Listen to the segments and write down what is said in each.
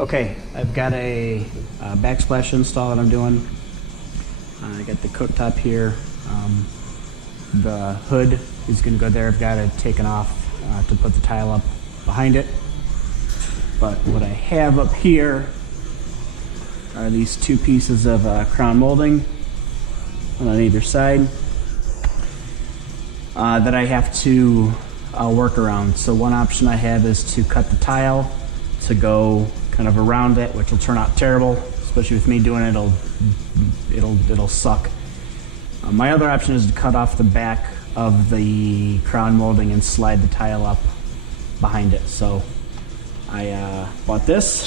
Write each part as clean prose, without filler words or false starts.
Okay, I've got a backsplash install that I'm doing. I got the cooktop here. The hood is going to go there. I've got it taken off to put the tile up behind it. But what I have up here are these two pieces of crown molding on either side that I have to work around. So one option I have is to cut the tile to go kind of around it, which will turn out terrible, especially with me doing it. It'll suck. My other option is to cut off the back of the crown molding and slide the tile up behind it. So I bought this,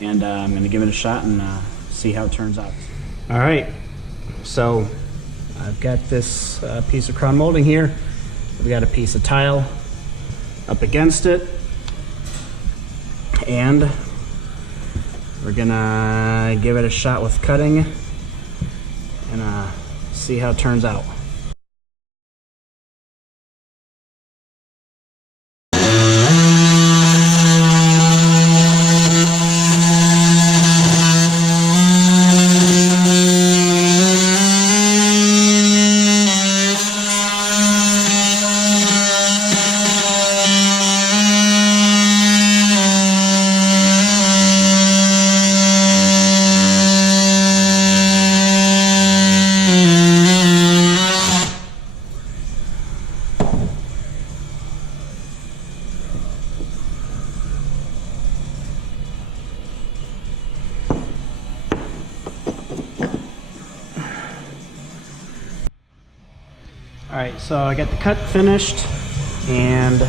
and I'm going to give it a shot and see how it turns out. All right, so I've got this piece of crown molding here. We've got a piece of tile up against it, and we're gonna give it a shot with cutting and see how it turns out. All right, so I got the cut finished, and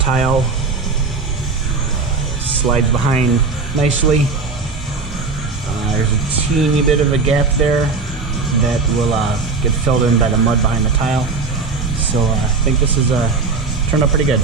tile slides behind nicely. There's a teeny bit of a gap there that will get filled in by the mud behind the tile. So I think this is turned out pretty good.